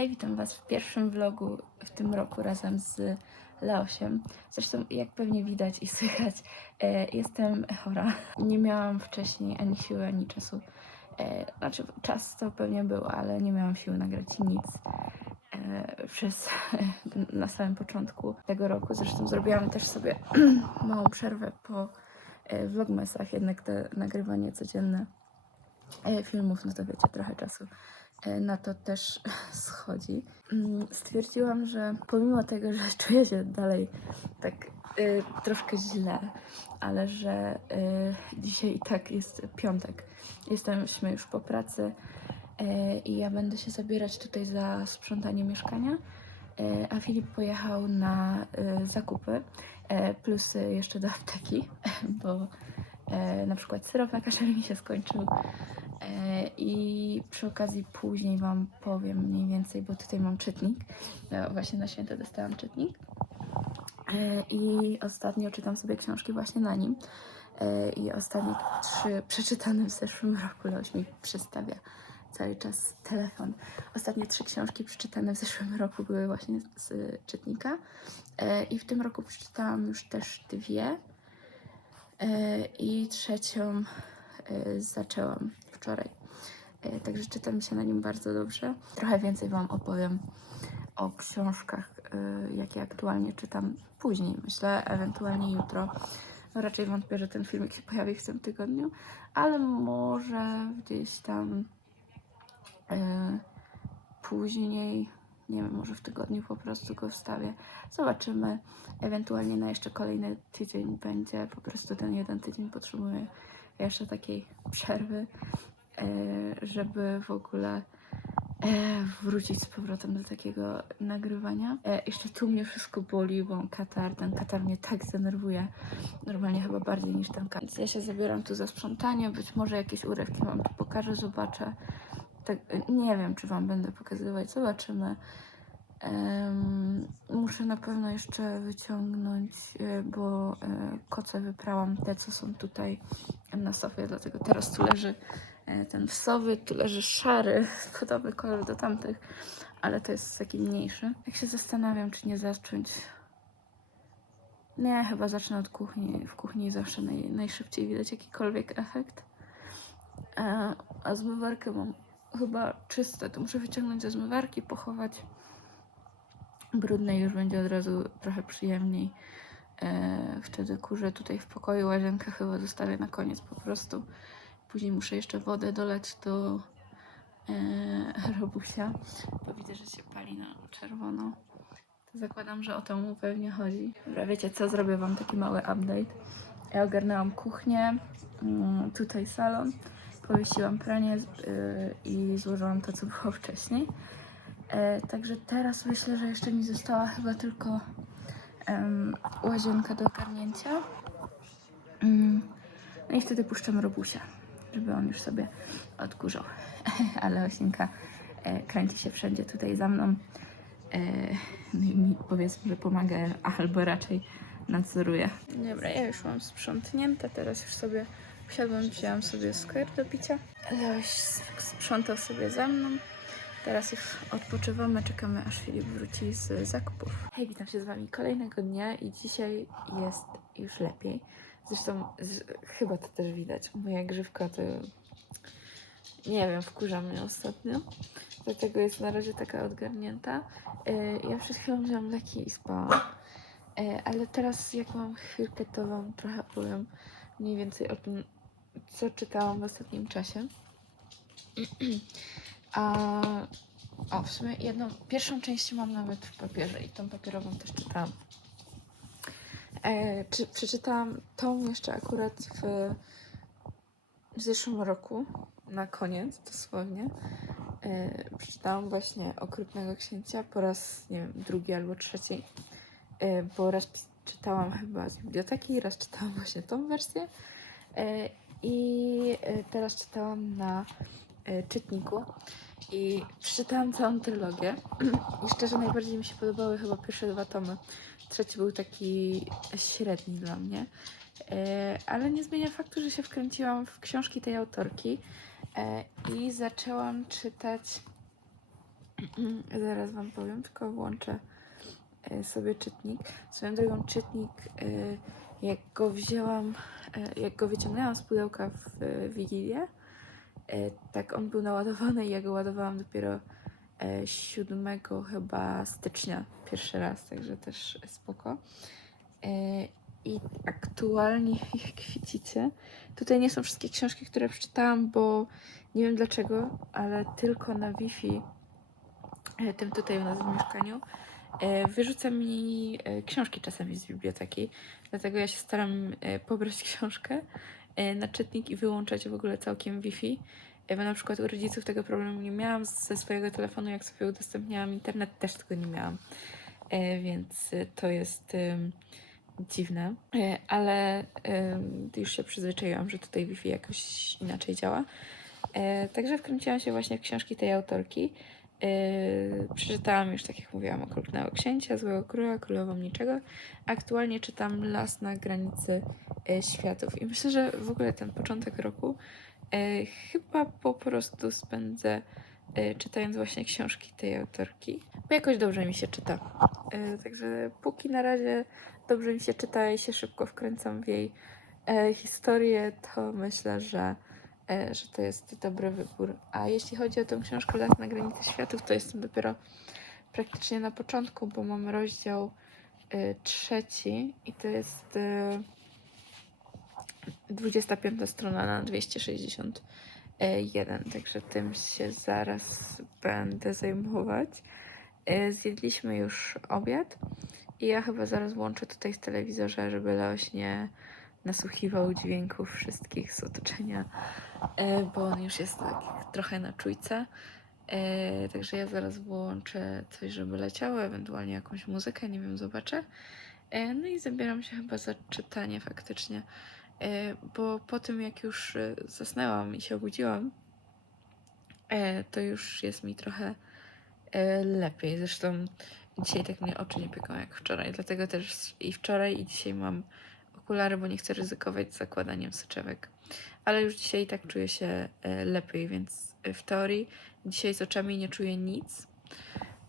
Hej, witam Was w pierwszym vlogu w tym roku razem z Leosiem. Zresztą, jak pewnie widać i słychać, e, jestem chora. Nie miałam wcześniej ani siły, ani czasu. E, znaczy, czas to pewnie był, ale nie miałam siły nagrać nic e, przez na samym początku tego roku. Zresztą zrobiłam też sobie małą przerwę po e, vlogmasach, jednak te nagrywanie codzienne e, filmów, no to wiecie, trochę czasu na to też schodzi. Mm, Stwierdziłam, że pomimo tego, że czuję się dalej tak y, troszkę źle, ale że y, dzisiaj i tak jest piątek. Jesteśmy już po pracy y, i ja będę się zabierać tutaj za sprzątanie mieszkania. A Filip pojechał na zakupy, plus jeszcze do apteki, bo na przykład syrop na kaszel mi się skończył. I przy okazji później Wam powiem mniej więcej, bo tutaj mam czytnik. No, właśnie na święta dostałam czytnik. E, I ostatnio czytam sobie książki właśnie na nim. E, I ostatnie trzy przeczytane w zeszłym roku, Leoś mi przestawia cały czas telefon. Ostatnie trzy książki przeczytane w zeszłym roku były właśnie z czytnika. E, I w tym roku przeczytałam już też dwie. I trzecią zaczęłam wczoraj. E, Także czyta mi się na nim bardzo dobrze. Trochę więcej Wam opowiem o książkach, e, jakie aktualnie czytam później, myślę, ewentualnie jutro. No raczej wątpię, że ten filmik się pojawi w tym tygodniu, ale może gdzieś tam e, później, nie wiem, może w tygodniu po prostu go wstawię. Zobaczymy. Ewentualnie na jeszcze kolejny tydzień będzie. Po prostu ten jeden tydzień potrzebuję jeszcze takiej przerwy, żeby w ogóle e, wrócić z powrotem do takiego nagrywania. E, Jeszcze tu mnie wszystko boli, bo katar, ten katar mnie tak zdenerwuje. Normalnie chyba bardziej niż ten katar. Ja się zabieram tu za sprzątanie, być może jakieś urywki Wam tu pokażę, zobaczę. Tak, e, nie wiem, czy Wam będę pokazywać, zobaczymy. Em, muszę na pewno jeszcze wyciągnąć, e, bo e, koce wyprałam, te co są tutaj na sofie, dlatego teraz tu leży e, ten wsowy, tu leży szary, podobny kolor do tamtych, ale to jest taki mniejszy. Jak się zastanawiam, czy nie zacząć. Nie, chyba zacznę od kuchni. W kuchni zawsze naj, najszybciej widać jakikolwiek efekt. E, a zmywarkę mam chyba czyste, to muszę wyciągnąć ze zmywarki, pochować brudne już będzie od razu trochę przyjemniej. E, wtedy kurzę tutaj w pokoju, łazienkę chyba zostawię na koniec po prostu. Później muszę jeszcze wodę dolać do e, robusia, bo widzę, że się pali na czerwono. To zakładam, że o to mu pewnie chodzi. Dobra, wiecie co? Zrobię Wam taki mały update. Ja ogarnęłam kuchnię, mm, tutaj salon, powiesiłam pranie y, i złożyłam to, co było wcześniej. E, także teraz myślę, że jeszcze mi została chyba tylko łazienka do ogarnięcia. Mm, no i wtedy puszczam robusia, żeby on już sobie odkurzał. Ale łazienka e, kręci się wszędzie tutaj za mną. E, no mi powiedzmy, że pomaga, albo raczej nadzoruje. Dobra, ja już mam sprzątnięte, teraz już sobie usiadłam, wzięłam sobie skór do picia. Leoś sprzątał sobie za mną. Teraz już odpoczywamy, czekamy aż Filip wróci z zakupów. Hej, witam się z Wami kolejnego dnia i dzisiaj jest już lepiej. Zresztą z, chyba to też widać. Moja grzywka to nie wiem, wkurza mnie ostatnio. Dlatego jest na razie taka odgarnięta. E, Ja przed chwilą wziąłam leki i spałam. E, Ale teraz jak mam chwilkę, to Wam trochę powiem mniej więcej o tym, co czytałam w ostatnim czasie. A o, w sumie jedną, pierwszą część mam nawet w papierze i tą papierową też czytałam. E, czy, przeczytałam tą jeszcze akurat w, w zeszłym roku, na koniec dosłownie. E, przeczytałam właśnie Okrutnego Księcia po raz, nie wiem, drugi albo trzeci, e, bo raz czytałam chyba z biblioteki, raz czytałam właśnie tą wersję e, i e, teraz czytałam na e, czytniku i przeczytałam całą trylogię i szczerze najbardziej mi się podobały chyba pierwsze dwa tomy. Trzeci był taki średni dla mnie, e, ale nie zmienia faktu, że się wkręciłam w książki tej autorki e, i zaczęłam czytać Zaraz Wam powiem, tylko włączę e, sobie czytnik. Swoją drogą czytnik, jak go wzięłam, jak go wyciągnęłam z pudełka w Wigilię, tak on był naładowany i ja go ładowałam dopiero 7 chyba stycznia pierwszy raz, także też spoko. E, I aktualnie, jak widzicie, tutaj nie są wszystkie książki, które przeczytałam, bo nie wiem dlaczego, ale tylko na Wi-Fi, e, tym tutaj u nas w mieszkaniu, e, wyrzuca mi e, książki czasami z biblioteki. Dlatego ja się staram e, pobrać książkę e, na czytnik i wyłączać w ogóle całkiem Wi-Fi. Bo na przykład u rodziców tego problemu nie miałam. Ze swojego telefonu, jak sobie udostępniałam internet, też tego nie miałam. E, Więc e, to jest dziwne. E, Ale już się przyzwyczaiłam, że tutaj Wi-Fi jakoś inaczej działa. Także wkręciłam się właśnie w książki tej autorki. Przeczytałam już, tak jak mówiłam, Okrutnego Księcia, Złego Króla, Królową Niczego. Aktualnie czytam Las na granicy światów. I myślę, że w ogóle ten początek roku chyba po prostu spędzę e, czytając właśnie książki tej autorki. Bo jakoś dobrze mi się czyta. E, Także póki na razie dobrze mi się czyta i się szybko wkręcam w jej e, historię, to myślę, że e, że to jest dobry wybór. A jeśli chodzi o tą książkę Las na granicy światów, to jestem dopiero praktycznie na początku, bo mam rozdział e, trzeci i to jest e, 25 strona na 261, także tym się zaraz będę zajmować. E, Zjedliśmy już obiad i ja chyba zaraz włączę tutaj w telewizorze, żeby Leoś nie nasłuchiwał dźwięków wszystkich z otoczenia e, bo on już jest tak trochę na czujce. E, także ja zaraz włączę coś, żeby leciało, ewentualnie jakąś muzykę, nie wiem, zobaczę. No i zabieram się chyba za czytanie faktycznie, bo po tym jak już e, zasnęłam i się obudziłam, e, to już jest mi trochę e, lepiej. Zresztą dzisiaj tak mnie oczy nie pieką jak wczoraj, dlatego też i wczoraj i dzisiaj mam okulary, bo nie chcę ryzykować zakładaniem soczewek ale już dzisiaj tak czuję się e, lepiej, więc e, w teorii dzisiaj z oczami nie czuję nic,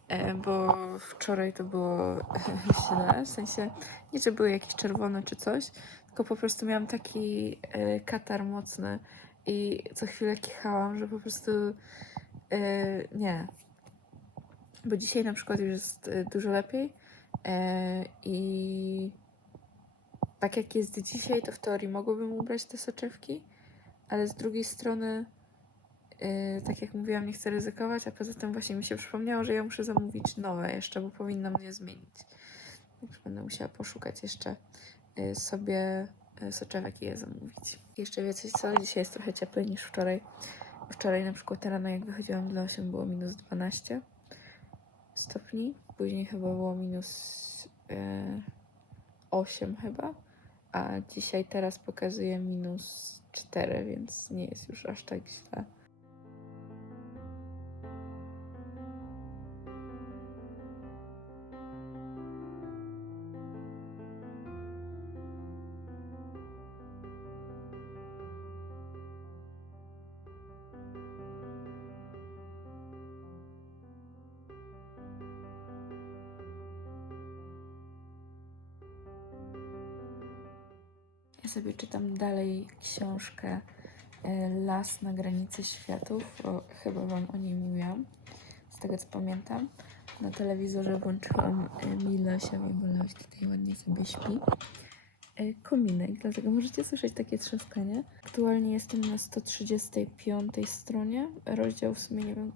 e, bo wczoraj to było źle, w sensie nie, że były jakieś czerwone czy coś, tylko po prostu miałam taki e, katar mocny i co chwilę kichałam, że po prostu e, nie. Bo dzisiaj na przykład już jest e, dużo lepiej i tak jak jest dzisiaj, to w teorii mogłabym ubrać te soczewki, ale z drugiej strony, tak jak mówiłam, nie chcę ryzykować, a poza tym właśnie mi się przypomniało, że ja muszę zamówić nowe jeszcze, bo powinnam je zmienić. Także będę musiała poszukać jeszcze sobie yy, soczewek je zamówić. Jeszcze wiecie co, dzisiaj jest trochę cieplej niż wczoraj. Wczoraj na przykład rano jak wychodziłam dla 8 było minus 12 stopni, później chyba było minus yy, 8 chyba, a dzisiaj teraz pokazuje minus 4, więc nie jest już aż tak źle. Czytam dalej książkę e, Las na granicy światów, bo chyba Wam o niej mówiłam, z tego co pamiętam. Na telewizorze włączyłam Milosiowi, bo Leoś tutaj ładnie sobie śpi. E, Kominek, dlatego możecie słyszeć takie trzaskanie. Aktualnie jestem na 135 stronie, rozdział w sumie nie wiem,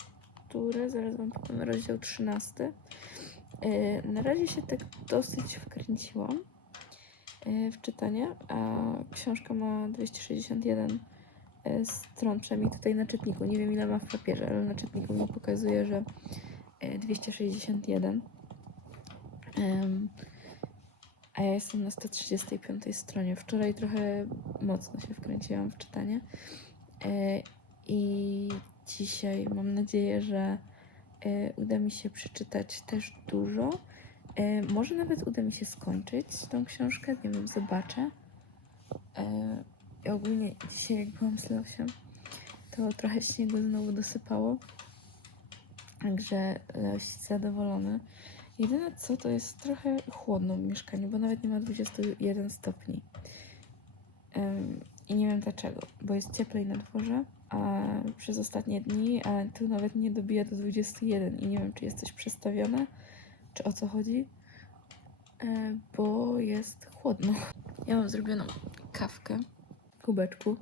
który, zaraz Wam powiem, rozdział 13. E, Na razie się tak dosyć wkręciłam w czytanie, a książka ma 261 e, stron, przynajmniej tutaj na czytniku. Nie wiem ile ma w papierze, ale na czytniku mi pokazuje, że e, 261. Em, A ja jestem na 135 stronie. Wczoraj trochę mocno się wkręciłam w czytanie. I dzisiaj mam nadzieję, że uda mi się przeczytać też dużo. E, Może nawet uda mi się skończyć tą książkę, nie wiem, zobaczę. E, I ogólnie dzisiaj jak byłam z Leosiem, to trochę śniegu znowu dosypało. Także Leoś zadowolony. Jedyne co, to jest trochę chłodno w mieszkaniu, bo nawet nie ma 21 stopni. I nie wiem dlaczego, bo jest cieplej na dworze, a przez ostatnie dni, a tu nawet nie dobija do 21 i nie wiem, czy jest coś przestawione, czy o co chodzi, e, bo jest chłodno. Ja mam zrobioną kawkę w kubeczku,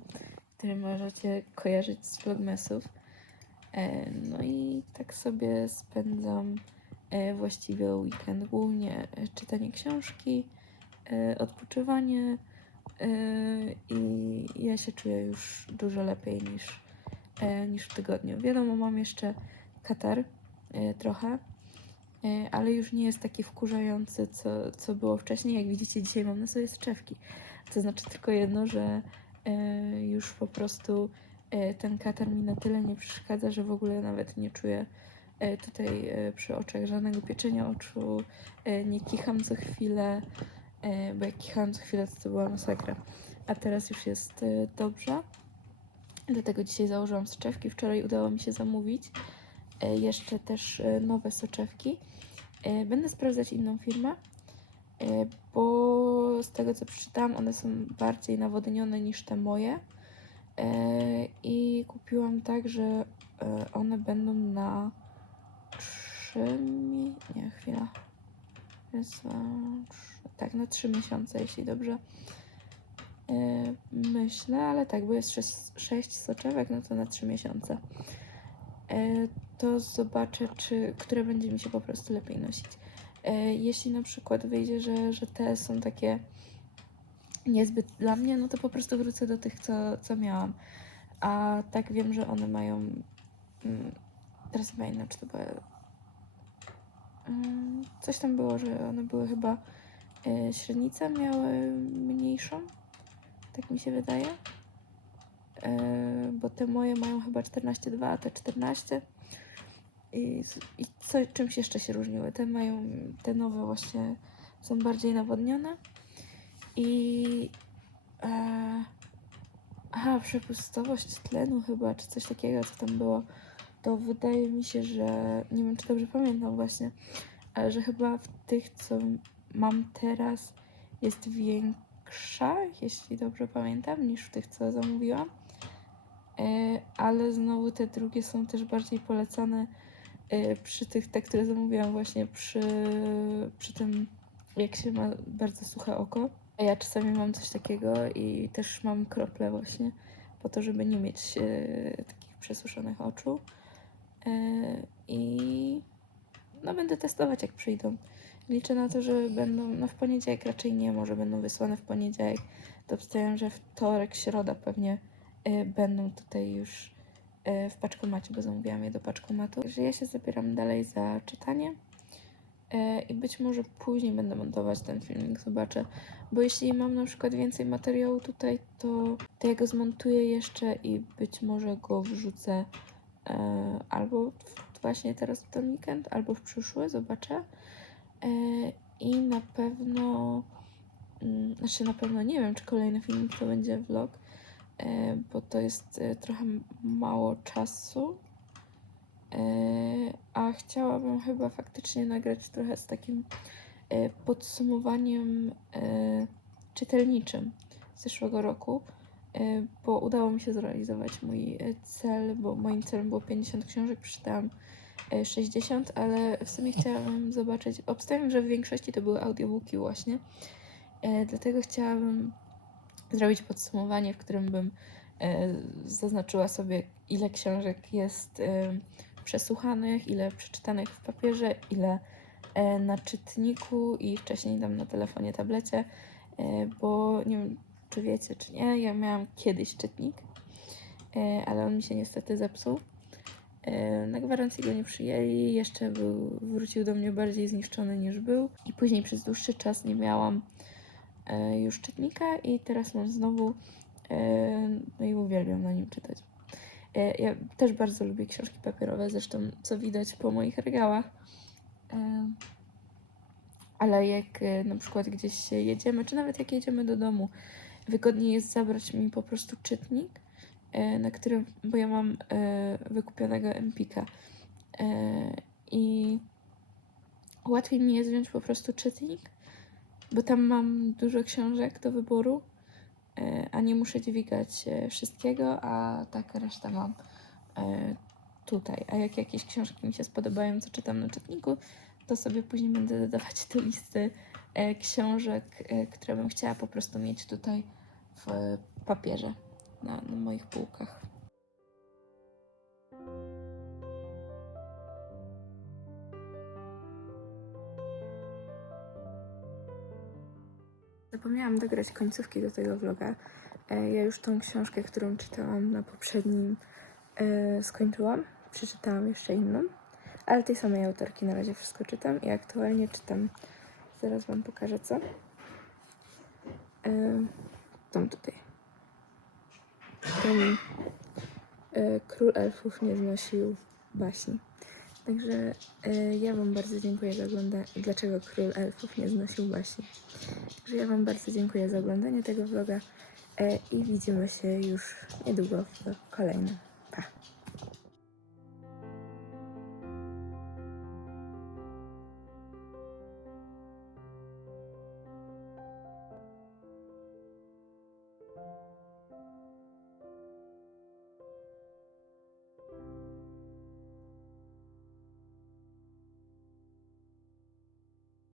który możecie kojarzyć z vlogmasów. E, No i tak sobie spędzam e, właściwie weekend. Głównie czytanie książki, odpoczywanie i ja się czuję już dużo lepiej niż, niż w tygodniu. Wiadomo, mam jeszcze katar trochę, ale już nie jest taki wkurzający, co, co było wcześniej. Jak widzicie, dzisiaj mam na sobie soczewki. To znaczy tylko jedno, że e, już po prostu e, ten katar mi na tyle nie przeszkadza, że w ogóle nawet nie czuję e, tutaj e, przy oczach żadnego pieczenia oczu, e, nie kicham co chwilę, e, bo jak kichałam co chwilę, to to była masakra. A teraz już jest e, dobrze. Dlatego dzisiaj założyłam soczewki. Wczoraj udało mi się zamówić e, jeszcze też e, nowe soczewki. E, Będę sprawdzać inną firmę, e, bo z tego co przeczytałam, one są bardziej nawodnione niż te moje. E, I kupiłam tak, że one będą na 3 mi... nie, chwila. Tak, na 3 miesiące, jeśli dobrze myślę, ale tak, bo jest 6 soczewek, no to na 3 miesiące. To zobaczę, czy które będzie mi się po prostu lepiej nosić. E, Jeśli na przykład wyjdzie, że, że te są takie niezbyt dla mnie, no to po prostu wrócę do tych, co, co miałam. A tak wiem, że one mają. mm, Teraz chyba inaczej to było. Mm, Coś tam było, że one były chyba. e, Średnicę miały mniejszą. Tak mi się wydaje. E, Bo te moje mają chyba 14,2, a te 14. I, i co, czymś jeszcze się różniły. Te mają, te nowe właśnie są bardziej nawodnione. I e, aha, przepustowość tlenu chyba, czy coś takiego, co tam było. To wydaje mi się, że nie wiem, czy dobrze pamiętam właśnie, ale że chyba w tych, co mam teraz, jest większa, jeśli dobrze pamiętam, niż w tych, co zamówiłam. E, ale znowu te drugie są też bardziej polecane e, przy tych, te, które zamówiłam właśnie przy, przy tym, jak się ma bardzo suche oko. Ja czasami mam coś takiego i też mam krople właśnie po to, żeby nie mieć e, takich przesuszonych oczu. I no będę testować jak przyjdą. Liczę na to, że będą, no w poniedziałek raczej nie, może będą wysłane w poniedziałek. To że wtorek, środa pewnie będą tutaj już e, w paczkomacie, bo zamówiłam je do paczkomatu. Także ja się zabieram dalej za czytanie. E, I być może później będę montować ten filmik, zobaczę. Bo jeśli mam na przykład więcej materiału tutaj, to, to ja go zmontuję jeszcze i być może go wrzucę albo właśnie teraz w ten weekend, albo w przyszły, zobaczę. I na pewno, mm, znaczy na pewno nie wiem, czy kolejny filmik to będzie vlog, bo to jest e, trochę mało czasu. E, A chciałabym chyba faktycznie nagrać trochę z takim e, podsumowaniem e, czytelniczym zeszłego roku, e, bo udało mi się zrealizować mój e, cel, bo moim celem było 50 książek, przeczytałam e, 60, ale w sumie chciałabym zobaczyć, obstawiam, że w większości to były audiobooki właśnie, e, dlatego chciałabym zrobić podsumowanie, w którym bym e, zaznaczyła sobie, ile książek jest e, przesłuchanych, ile przeczytanych w papierze, ile e, na czytniku i wcześniej tam na telefonie, tablecie, bo nie wiem, czy wiecie, czy nie, ja miałam kiedyś czytnik, ale on mi się niestety zepsuł. Na gwarancji go nie przyjęli, jeszcze był, wrócił do mnie bardziej zniszczony niż był i później przez dłuższy czas nie miałam już czytnika i teraz mam znowu, e, no i uwielbiam na nim czytać. E, Ja też bardzo lubię książki papierowe, zresztą co widać po moich regałach. E, Ale jak e, na przykład gdzieś się jedziemy, czy nawet jak jedziemy do domu, wygodniej jest zabrać mi po prostu czytnik, e, na którym, bo ja mam e, wykupionego Empika e, i łatwiej mi jest wziąć po prostu czytnik, bo tam mam dużo książek do wyboru, e, a nie muszę dźwigać e, wszystkiego, a tak resztę mam e, tutaj. A jak jakieś książki mi się spodobają, co czytam na czytniku, to sobie później będę dodawać do listy książek, które bym chciała po prostu mieć tutaj w papierze na, na moich półkach. Zapomniałam dograć końcówki do tego vloga. E, Ja już tą książkę, którą czytałam na poprzednim, e, skończyłam. Przeczytałam jeszcze inną, ale tej samej autorki na razie wszystko czytam i aktualnie czytam. Zaraz Wam pokażę co. E, Tą tutaj. Król Elfów nie znosił baśni. Także e, ja Wam bardzo dziękuję za oglądanie. Dlaczego Król Elfów nie znosił baśni? Także ja Wam bardzo dziękuję za oglądanie tego vloga e, i widzimy się już niedługo w kolejnym. Pa!